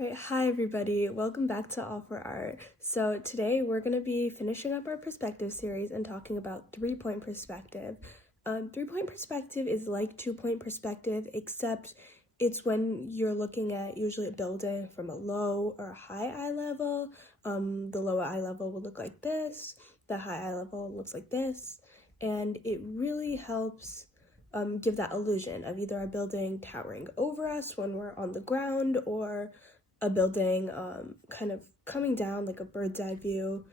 Alright, hi everybody, welcome back to All for Art. So today we're going to be finishing up our perspective series and talking about 3-point perspective. 3-point perspective is like 2-point perspective, except it's when you're looking at usually a building from a low or a high eye level. The low eye level will look like this, the high eye level looks like this, and it really helps give that illusion of either a building towering over us when we're on the ground or a building kind of coming down like a bird's eye view.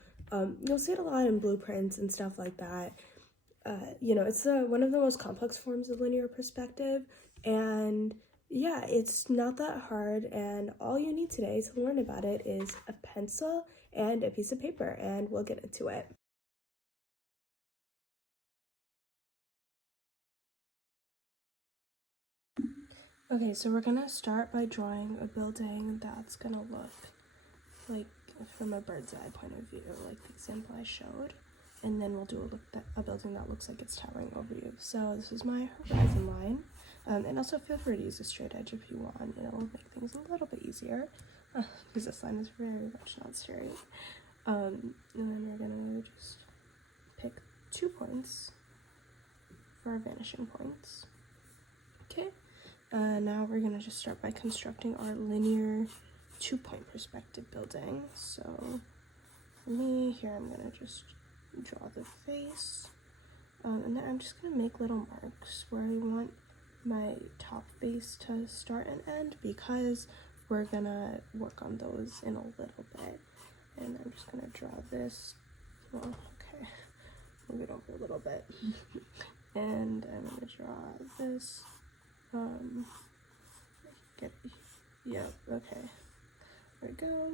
You'll see it a lot in blueprints and stuff like that. It's one of the most complex forms of linear perspective, and yeah, it's not that hard, and all you need today to learn about it is a pencil and a piece of paper, and we'll get into it. Okay, so we're gonna start by drawing a building that's gonna look like from a bird's eye point of view, like the example I showed, and then we'll do a building that looks like it's towering over you. So this is my horizon line, and also feel free to use a straight edge if you want. It'll make things a little bit easier because this line is very much not straight. And then we're gonna just pick 2 points for our vanishing points. Okay. Now we're gonna just start by constructing our linear 2-point perspective building. So for me, here I'm gonna just draw the face, and then I'm just gonna make little marks where I want my top face to start and end, because we're gonna work on those in a little bit. And I'm just gonna draw this, okay, move it over a little bit, and I'm gonna draw this. Okay, there we go.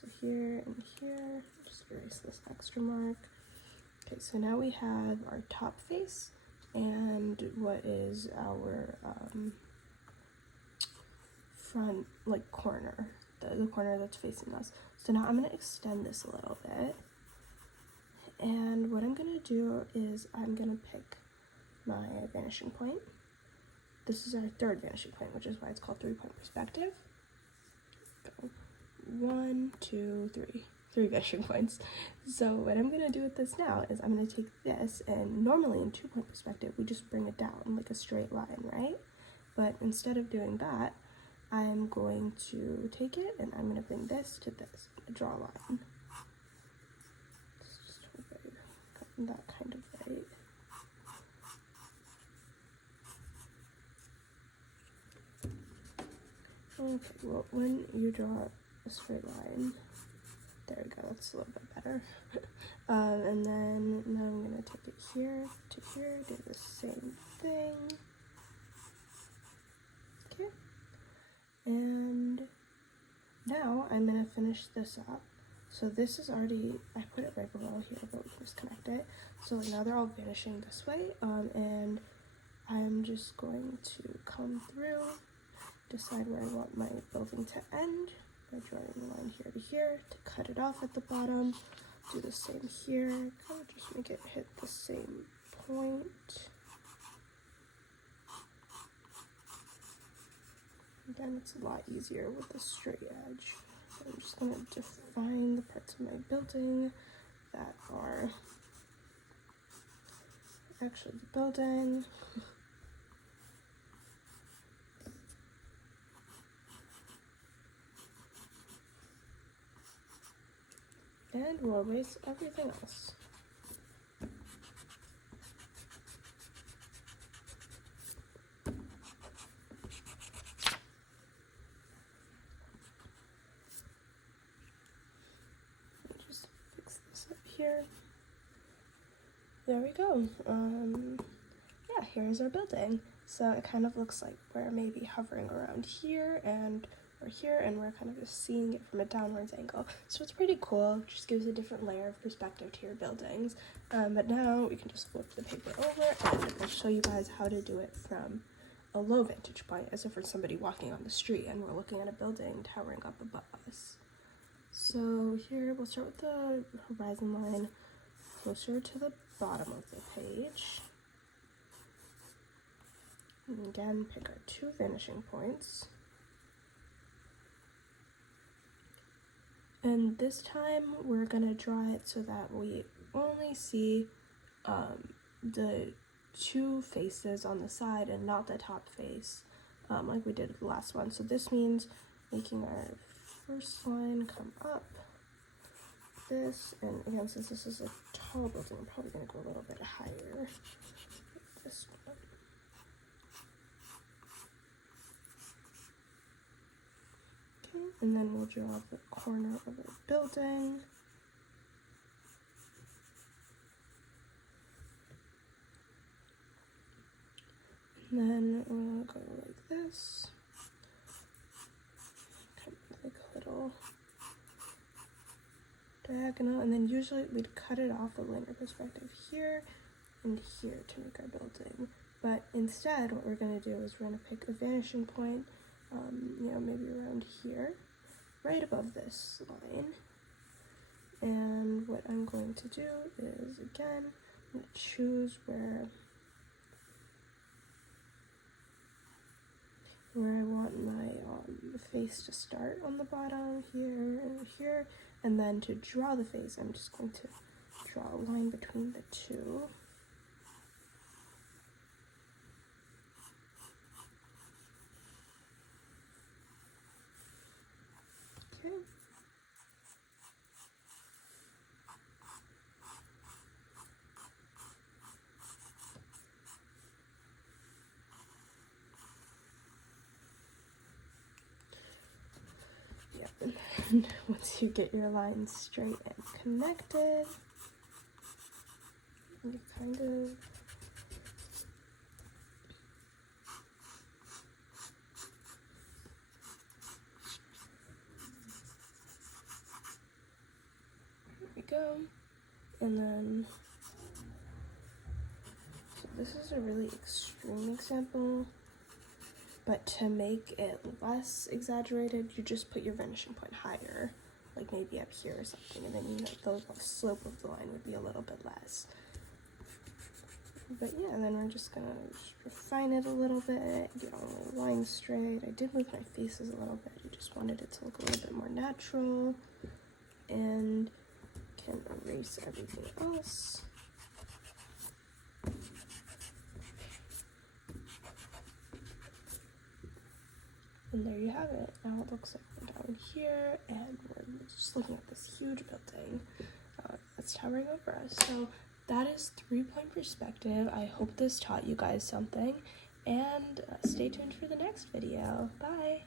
So here and here, just erase this extra mark. Okay, so now we have our top face and what is our front, like, corner, the corner that's facing us. So now I'm going to extend this a little bit, and what I'm going to do is I'm going to pick my vanishing point. This is our 3rd vanishing point, which is why it's called 3-point perspective. Go. 1, 2, 3. 3 vanishing points. So what I'm going to do with this now is I'm going to take this, and normally in 2-point perspective, we just bring it down like a straight line, right? But instead of doing that, I'm going to take it, and I'm going to bring this to this, draw a line. Just that kind of right. Okay, well, when you draw a straight line, there we go, that's a little bit better. And then now I'm going to take it here to here, do the same thing. Okay, and now I'm going to finish this up. So this is already, I put it right below here, but we can just connect it. So now they're all vanishing this way, and I'm just going to come through, decide where I want my building to end by drawing a line here to here to cut it off at the bottom. Do the same here, kind of just make it hit the same point. Again, it's a lot easier with a straight edge. I'm just going to define the parts of my building that are actually the building. And we'll erase everything else. Just fix this up here. There we go. Yeah, here's our building. So it kind of looks like we're maybe hovering around here, and we're here, and we're kind of just seeing it from a downwards angle. So it's pretty cool. It just gives a different layer of perspective to your buildings. But now we can just flip the paper over, and I'll show you guys how to do it from a low vantage point, as if we're somebody walking on the street and we're looking at a building towering up above us. So here we'll start with the horizon line closer to the bottom of the page. And again, pick our 2 vanishing points. And this time we're gonna draw it so that we only see the two faces on the side and not the top face, like we did with the last one. So this means making our first line come up, this, and again, since this is a tall building, I'm probably gonna go a little bit higher. This one. Okay, and then we'll draw the corner of the building. And then we're gonna go like this, kind of like a little diagonal, and then usually we'd cut it off a linear perspective here and here to make our building. But instead, what we're gonna do is we're gonna pick a vanishing point, you know, maybe around here, right above this line. And what I'm going to do is, again, I'm gonna choose where I want my face to start on the bottom, here and here, and then to draw the face, I'm just going to draw a line between the two. Okay. Yeah, and then once you get your lines straight and connected, you kind of go, and then so this is a really extreme example, but to make it less exaggerated, you just put your vanishing point higher, like maybe up here or something, and then you know the slope of the line would be a little bit less. But yeah, and then we're just gonna refine it a little bit, get all the lines straight. I did move my faces a little bit, I just wanted it to look a little bit more natural, and can erase everything else. And there you have it. Now it looks like we're down here and we're just looking at this huge building that's towering over us. So that is 3-point perspective. I hope this taught you guys something, and stay tuned for the next video. Bye!